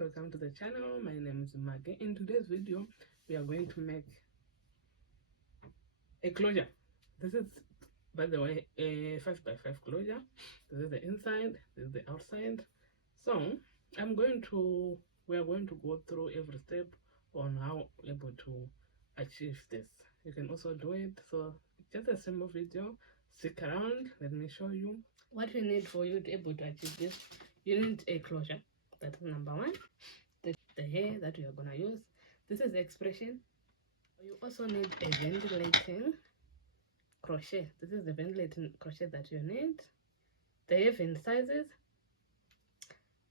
welcome to the channel. My name is Maggie. In today's video we are going to make a closure. This is, by the way, a 5x5 closure. This is the inside, this is the outside. So we are going to go through every step on how able to achieve this. You can also do it. So just a simple video. Stick around, let me show you what you need for you to be able to achieve this. You need a closure. That's number one. The hair that you are gonna use. This is the expression. You also need a ventilating crochet. This is the ventilating crochet that you need. They have in sizes.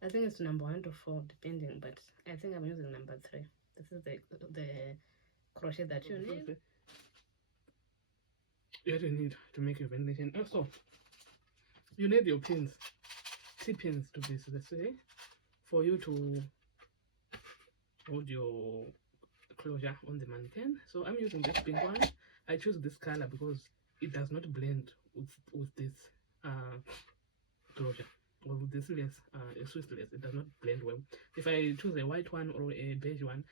I think it's number 1 to 4 depending, but I think I'm using number 3. This is the crochet that you need. You need to make a ventilation. Also, you need your pins, T-pins to be specific, for you to hold your closure on the mannequin. So I'm using this pink one. I choose this color because it does not blend with this closure, or with this lace, a Swiss lace. It does not blend well. If I choose a white one or a beige one,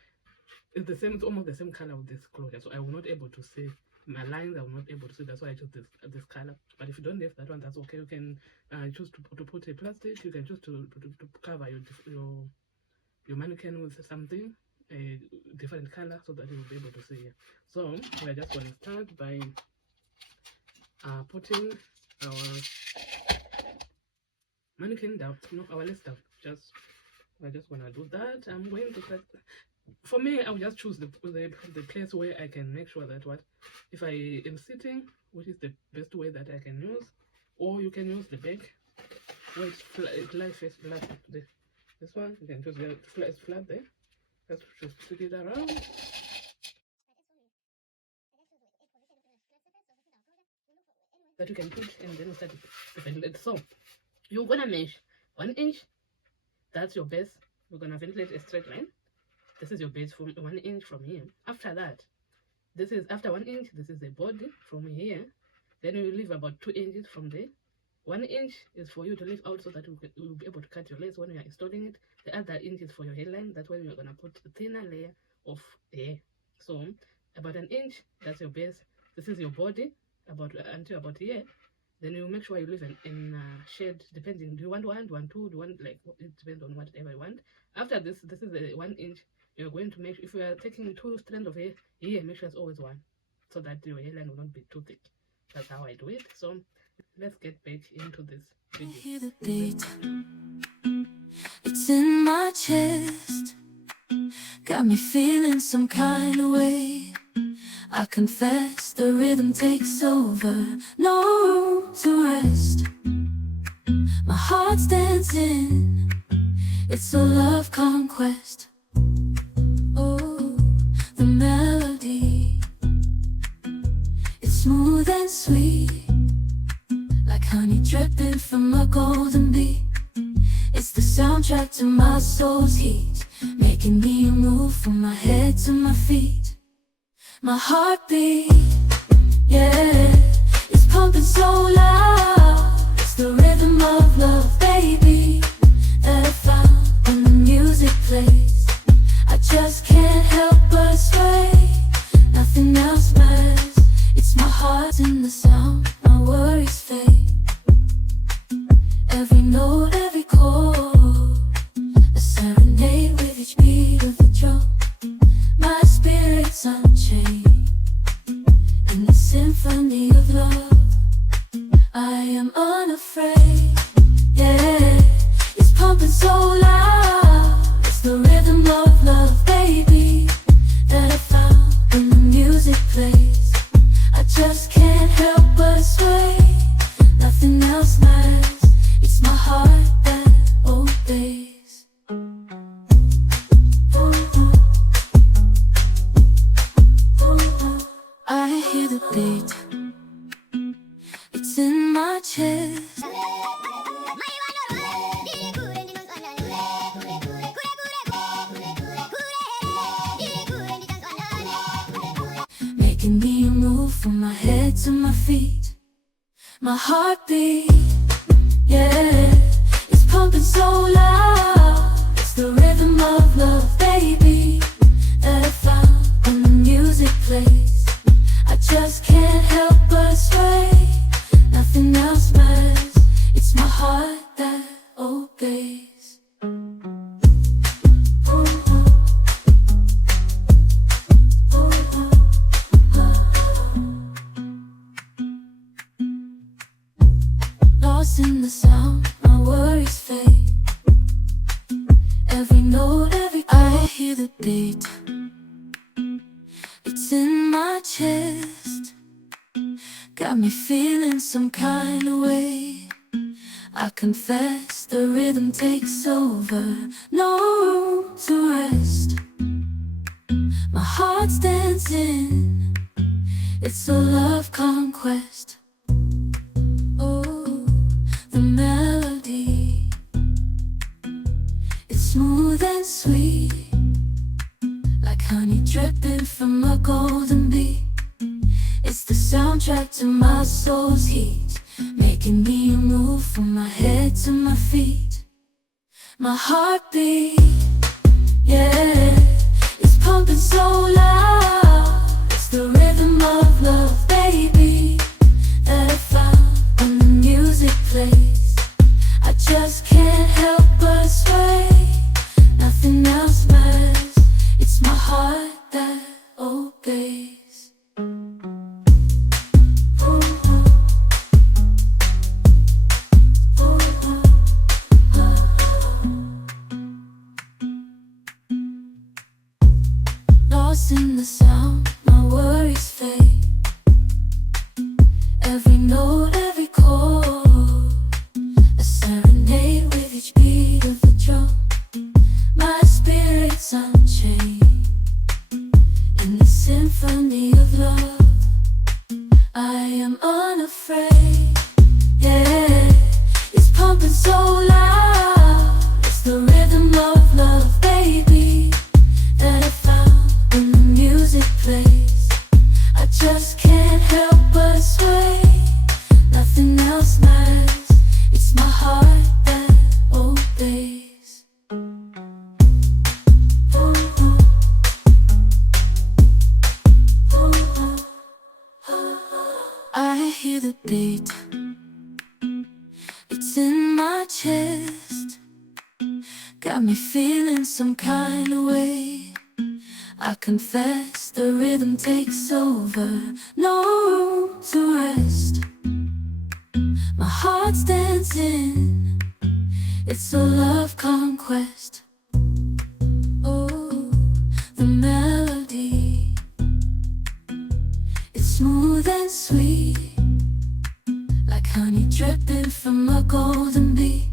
it's the same. It's almost the same color of this closure, so I will not able to see my lines. I will not able to see. That's why I choose this color. But if you don't have that one, that's okay. You can choose to put a plastic. You can choose to cover your mannequin with something, a different color, so that you will be able to see. So we're just going to start by putting our mannequin down. No, our lace down. We're just gonna do that. I'm going to start. For me, I'll just choose the place where I can make sure that if I am sitting, which is the best way that I can use, or you can use the back where it lies face flat. This one you can choose it's flat there. Just put it around. That you can put and then start to ventilate. So you're gonna measure 1 inch. That's your base. We're gonna ventilate a straight line. This is your base from 1 inch from here. After that, this is after 1 inch. This is the body from here. Then you leave about 2 inches from there. 1 inch is for you to leave out so that you will be able to cut your lace when you are installing it. The other inch is for your hairline. That's why we're gonna put a thinner layer of hair. So about 1 inch. That's your base. This is your body until about here. Then you make sure you leave in shade, depending. Do you want 1, 1, 2? Do you want, like, it depends on whatever you want. After this is the 1 inch. You're going to make sure, if you are taking 2 strands of hair here, make sure it's always 1, so that your hairline will not be too thick. That's how I do it. So let's get back into this video. I hear the beat. It's in my chest. Got me feeling some kind of way. I confess the rhythm takes over. No room to rest. My heart's dancing. It's a love conquest. Oh, the melody. It's smooth and sweet, like honey dripping from a golden bee. It's the soundtrack to my soul's heat, making me move from my head to my feet. My heartbeat, yeah, it's pumping so loud. It's the rhythm of love, baby, that I found when the music plays. I just can't help but sway. Nothing else matters. It's my heart in the sound, my worries fade. Every note, every chord, a serenade with each beat of the drum. My spirit's unchained in the symphony of love. I am unafraid, yeah. It's pumping so loud. It's the rhythm of love, baby, that I found when the music plays. I just can't help but sway. Nothing else matters. It's my heart that obeys. I hear the beat. It's in my chest. Making me move from my head to my feet. My heartbeat, yeah, it's pumping so loud. It's the rhythm of feeling some kind of way. I confess the rhythm takes over, no room to rest. My heart's dancing, it's a love conquest. Oh, the melody, it's smooth and sweet, like honey dripping from a golden bee. It's the soundtrack to my soul's heat, making me move from my head to my feet. My heartbeat, yeah, it's pumping so loud. It's the rhythm of love, baby, that I found when the music plays. I just can't help but sway. Nothing else matters. It's my heart that obeys. Lost in the sound, my worries fade. Every note, every chord, a serenade with each beat of the drum. My spirit's unchained in the symphony of love. I am unafraid, yeah, it's pumping so loud. It's the rhythm of love, baby, that I found when the music plays. I just can't help but sway. Nothing else matters. It's my heart that obeys. I hear the beat, it's in my chest, got me feeling some kind of way. I confess the rhythm takes over, no room to rest. My heart's dancing, it's a love conquest. Oh, the melody, it's smooth and sweet, like honey dripping from a golden bee.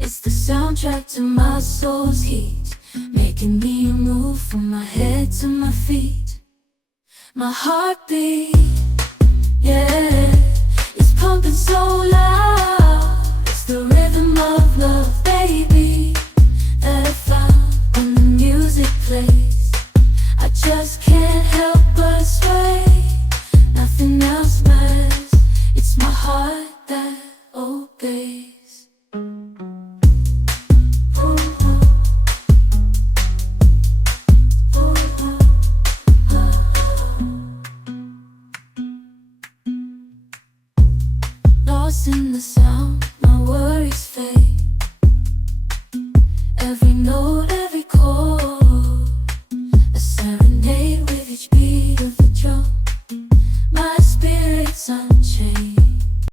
It's the soundtrack to my soul's heat, making me move from my head to my feet. My heartbeat, yeah, it's pumping so loud. It's the rhythm of love, baby, that I found when the music plays. I just can't help but sway. Nothing else matters. It's my heart that obeys. Lost in the sound, my worries